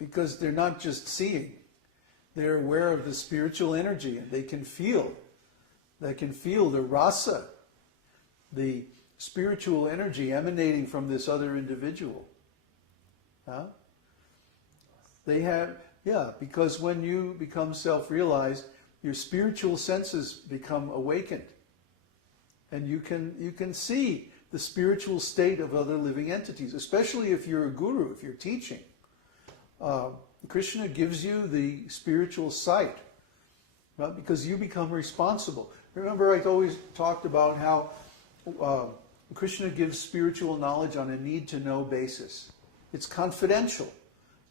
because they're not just seeing, they're aware of the spiritual energy, and they can feel the rasa, the spiritual energy emanating from this other individual. Huh? They have, because when you become self-realized, your spiritual senses become awakened. And you can see the spiritual state of other living entities, especially if you're a guru, if you're teaching. Krishna gives you the spiritual sight, right? Because you become responsible. Remember, I always talked about how Krishna gives spiritual knowledge on a need-to-know basis. It's confidential,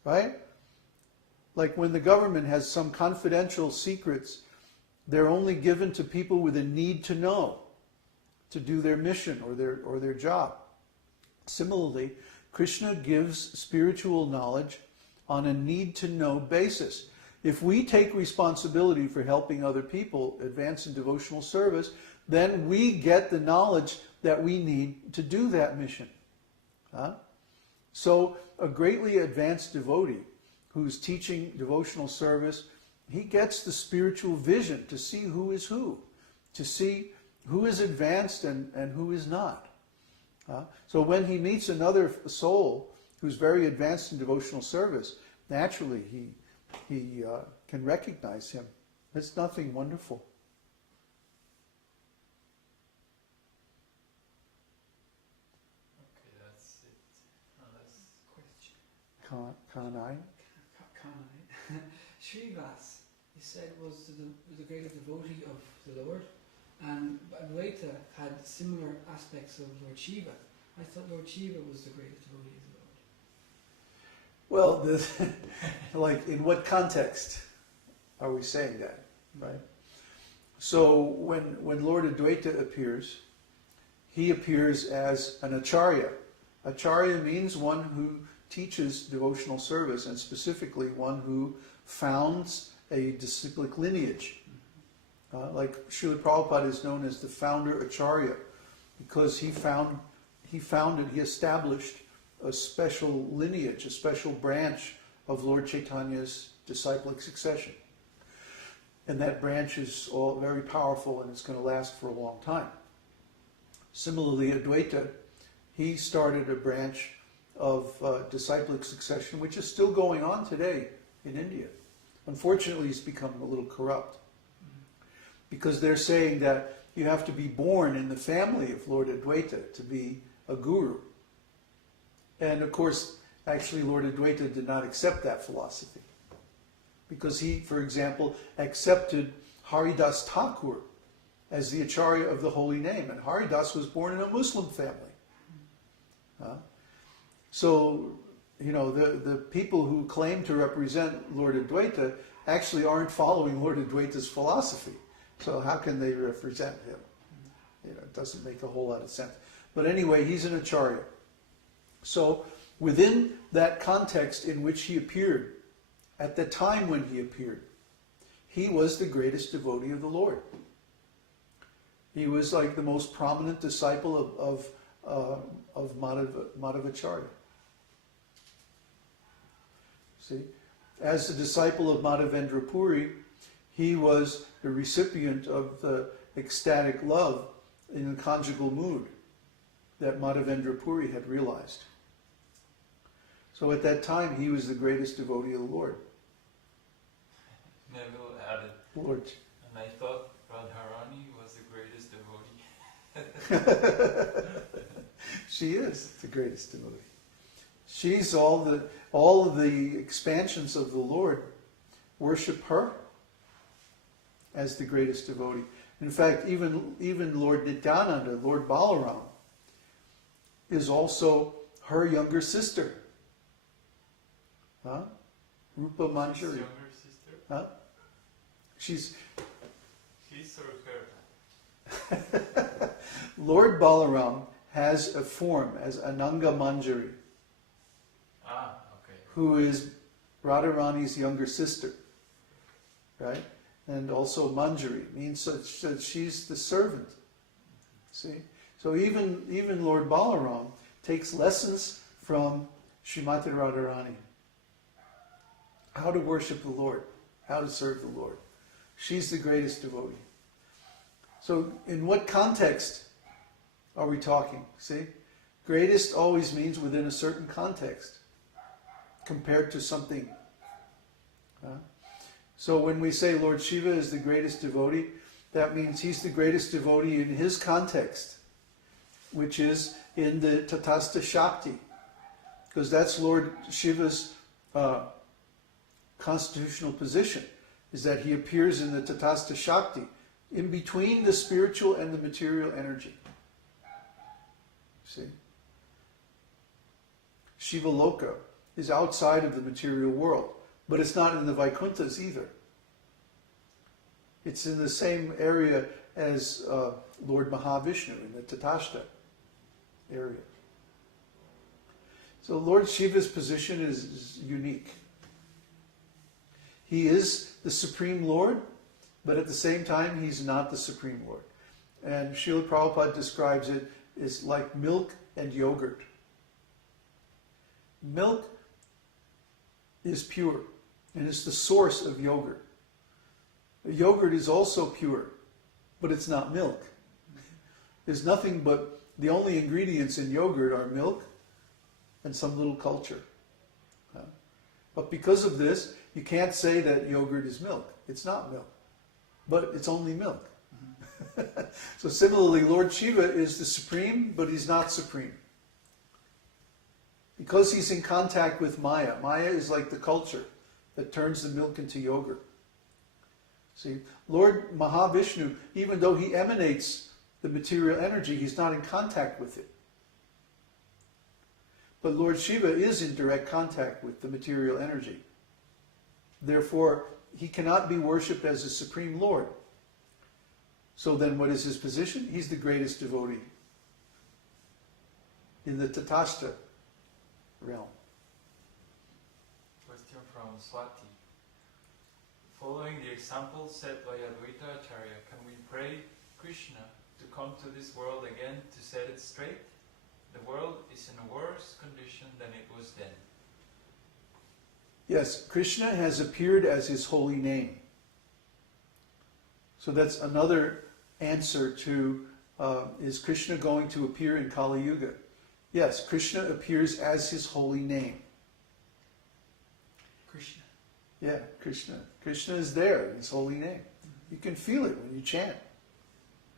right? Like when the government has some confidential secrets, they're only given to people with a need to know, to do their mission or their job. Similarly, Krishna gives spiritual knowledge on a need-to-know basis. If we take responsibility for helping other people advance in devotional service, then we get the knowledge that we need to do that mission. Huh? So a greatly advanced devotee who's teaching devotional service, he gets the spiritual vision to see who is who, to see who is advanced and who is not. So when he meets another soul who's very advanced in devotional service, naturally he can recognize him. It's nothing wonderful. Okay, that's it. Last question. Kanai? Śrīvāsādi, he said, was the greatest devotee of the Lord, and Advaita had similar aspects of Lord Shiva. I thought Lord Shiva was the greatest devotee of the Lord. Well, like in what context are we saying that, right? So when Lord Advaita appears, he appears as an Ācārya. Ācārya means one who teaches devotional service, and specifically one who founds a disciplic lineage. Like Srila Prabhupada is known as the founder Ācārya, because he established a special lineage, a special branch of Lord Chaitanya's disciplic succession. And that branch is all very powerful, and it's going to last for a long time. Similarly, Advaita, he started a branch of disciplic succession, which is still going on today in India. Unfortunately, it's become a little corrupt, because they're saying that you have to be born in the family of Lord Advaita to be a guru. And of course, actually Lord Advaita did not accept that philosophy, because he, for example, accepted Haridas Thakur as the Ācārya of the holy name, and Haridas was born in a Muslim family. So, you know, the people who claim to represent Lord Advaita actually aren't following Lord Advaita's philosophy. So how can they represent him? You know, it doesn't make a whole lot of sense. But anyway, he's an Ācārya. So within that context in which he appeared, at the time when he appeared, he was the greatest devotee of the Lord. He was like the most prominent disciple of Madhavacharya. See, as the disciple of Madhavendra Puri, he was the recipient of the ecstatic love in the conjugal mood that Madhavendra Puri had realized. So at that time, he was the greatest devotee of the Lord. Neville added, Lord. And I thought Radharani was the greatest devotee. She is the greatest devotee. She's all of the expansions of the Lord worship her as the greatest devotee. In fact, even Lord Nityananda, Lord Balaram, is also her younger sister. Huh? Rupa Manjari. His younger sister? Huh? She's or her? Lord Balaram has a form as Ananga Manjari. Okay. Who is Radharani's younger sister, right? And also Manjari means that she's the servant. See, so even Lord Balaram takes lessons from Srimati Radharani. how to worship the Lord, how to serve the Lord. She's the greatest devotee. So in what context are we talking? See? Greatest always means within a certain context, compared to something. So when we say Lord Shiva is the greatest devotee, that means he's the greatest devotee in his context, which is in the Tatastha Shakti, because that's Lord Shiva's constitutional position, is that he appears in the Tatastha Shakti, in between the spiritual and the material energy. See? Shiva Loka is outside of the material world, but it's not in the Vaikunthas either. It's in the same area as Lord Mahavishnu, in the Tatastha area. So Lord Shiva's position is unique. He is the Supreme Lord, but at the same time, he's not the Supreme Lord. And Srila Prabhupada describes it as like milk and yogurt. Milk is pure, and it's the source of yogurt. Yogurt is also pure, but it's not milk. There's nothing but, the only ingredients in yogurt are milk and some little culture. But because of this, you can't say that yogurt is milk. It's not milk, but it's only milk. So similarly, Lord Shiva is the supreme, but he's not supreme. Because he's in contact with Maya. Maya is like the culture that turns the milk into yogurt. See, Lord Mahavishnu, even though he emanates the material energy, he's not in contact with it. But Lord Shiva is in direct contact with the material energy. Therefore, he cannot be worshipped as a supreme Lord. So then what is his position? He's the greatest devotee in the Tatastha realm. Question from Swati. Following the example set by Advaita Ācārya, can we pray Krishna to come to this world again to set it straight? The world is in a worse condition than it was then. Yes, Krishna has appeared as his holy name. So that's another answer to, is Krishna going to appear in Kali Yuga? Yes, Krishna appears as his holy name. Krishna. Yeah, Krishna. Krishna is there in his holy name. You can feel it when you chant.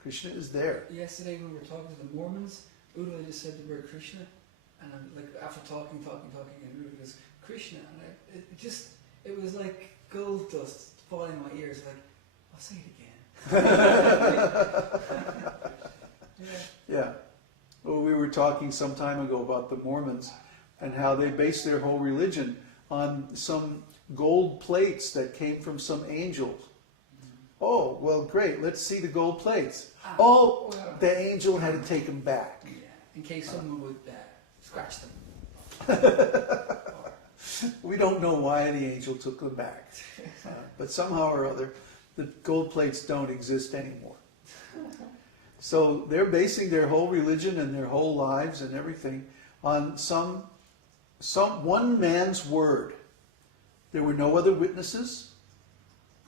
Krishna is there. Yesterday when we were talking to the Mormons, Uddhava just said the word Krishna, and I'm like, after talking, and Uddhava goes, Krishna, and it was like gold dust falling in my ears, like, I'll say it again. Yeah. Well, we were talking some time ago about the Mormons and how they base their whole religion on some gold plates that came from some angels. Oh, well, great. Let's see the gold plates. Oh, the angel had to take them back. Yeah, in case someone would scratch them. We don't know why the angel took them back. But somehow or other, the gold plates don't exist anymore. So they're basing their whole religion and their whole lives and everything on some one man's word. There were no other witnesses.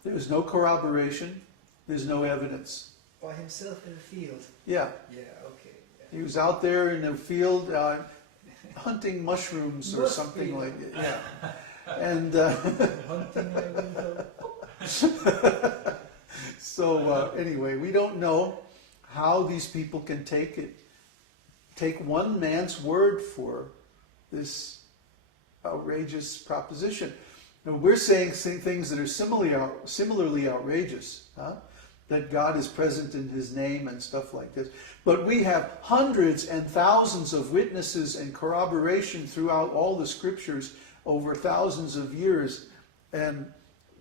There was no corroboration. There's no evidence. By himself in a field. Yeah. Yeah, okay. Yeah. He was out there in the field hunting mushrooms or something like that. Yeah. And so anyway, we don't know how these people can take one man's word for this outrageous proposition. Now, we're saying things that are similarly outrageous, that God is present in his name and stuff like this. But we have hundreds and thousands of witnesses and corroboration throughout all the scriptures over thousands of years, and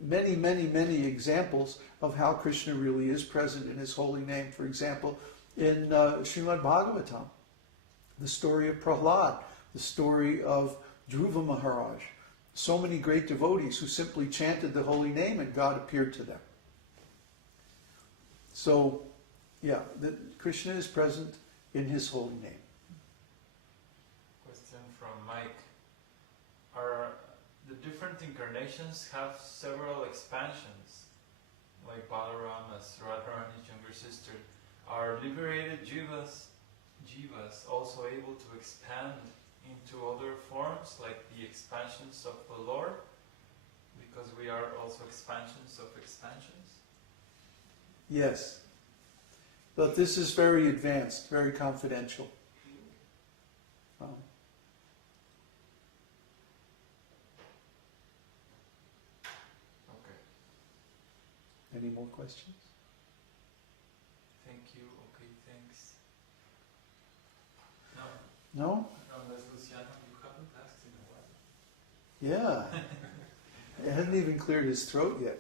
many, many, many examples of how Krishna really is present in his holy name. For example, in Srimad Bhagavatam, the story of Prahlad, the story of Dhruva Maharaj. So many great devotees who simply chanted the holy name and God appeared to them. So, yeah, Krishna is present in his holy name. Question from Mike. Are the different different incarnations have several expansions. Like Balarama's, Radharani's younger sister, are liberated jivas also able to expand into other forms, like the expansions of the Lord, because we are also expansions of expansions? Yes. But this is very advanced, very confidential. Okay. Any more questions? Thank you. Okay, thanks. No? No? Unless Luciano, you haven't asked in a while. Yeah. It hadn't even cleared his throat yet.